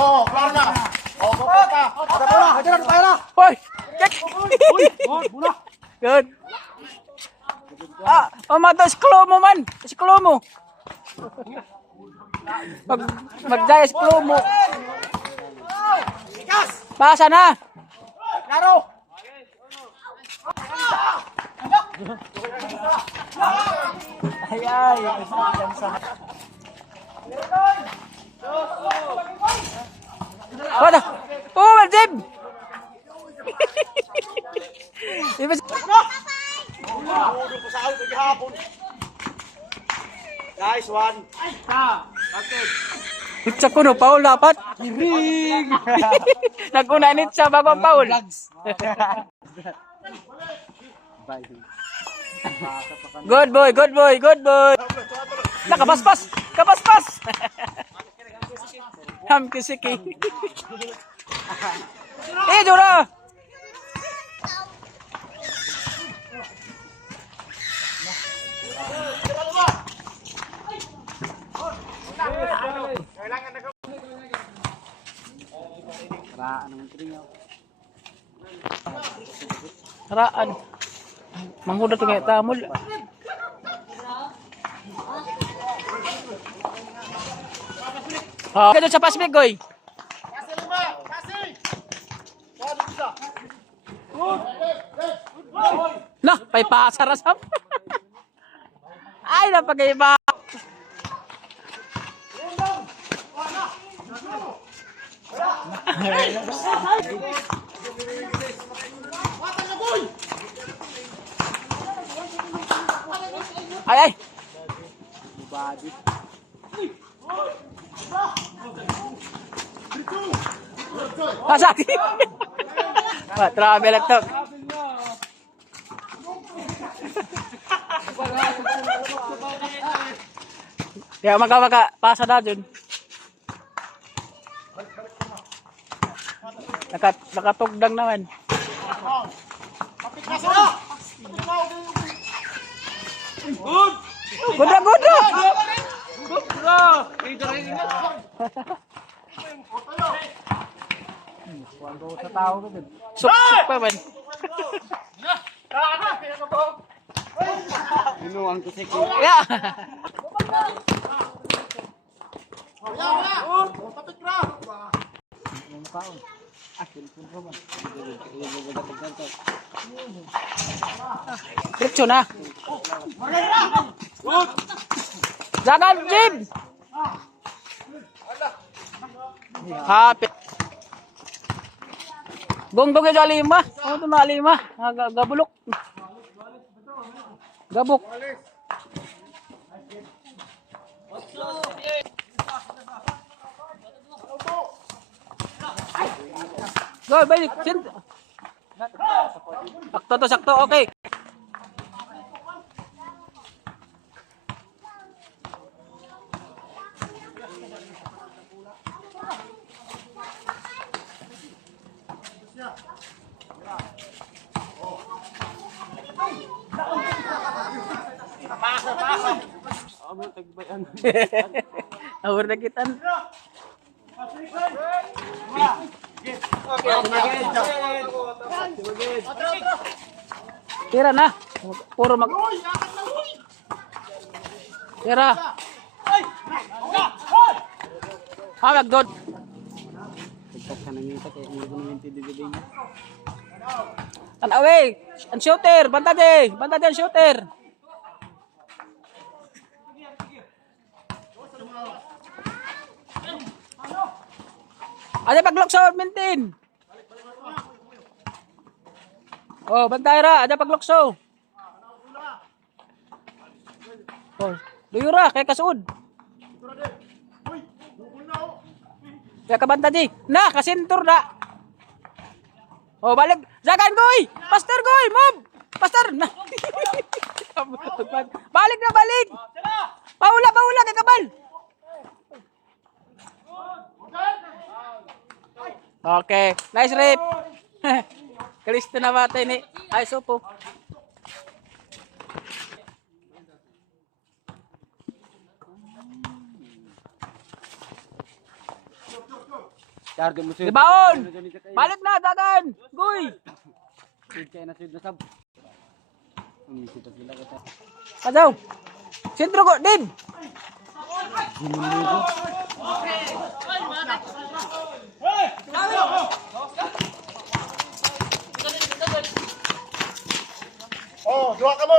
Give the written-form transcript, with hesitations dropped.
Oh, klaro na. Oh, pupunta. Ada bola, hajaran para. Hoy! Check! Bola. Good. Mato, sklo mo man. Sklo mo. Magdaya sklo mo. Pasa na. Klaro. Ay, ay. Wala. Oh, Jim. Iba Guys, one. Itsa ko no, Paul dapat. Ring. Nag-unanit siya bago ang Paul. Good boy, good boy, good boy. Nakabaspas, kabaspas. Ham kisiki. Jura. Raan. Manghuda to kay tamol. Kaya sa Pacific goy. Nah, pay pasar asap. Ay, napag-iba. Ay, ay. Pasaki. Travel ito. Ya, maka pasa na dun. Nakatugdang naman. Goda. Suk pa man. Inuang kisiki. Ya. Diretso na. Jangan, Jim. Hapit. Gonggong ya lima. Oh, itu na lima. Gabulok. Gabuk. Go, balik. Sakto, okay. Awar na kita. Tira na. Puro mag... Tira. Hawag doon. An away. An shooter. Banta din shooter. Ada paglok sa maintain. Oh, bantay ra, ada paglok sa. Oh, duyura kay kasud. Kaya kabanta di. Na, kasentor na. Oh, balik. Jagan goy. Pastor goy, move. Pastor. Na. Balik na, balik. Paula kay kabal. Okay, nice rip. Kalisto na ba tayo ni? Ay, sopo. Charge mo siya. Libaon! Balik na, dagan! Goy! Kaya na sud na sab. Umisip sila kita. Kajaw! Sentro ko, din! Oh, dua ka mo,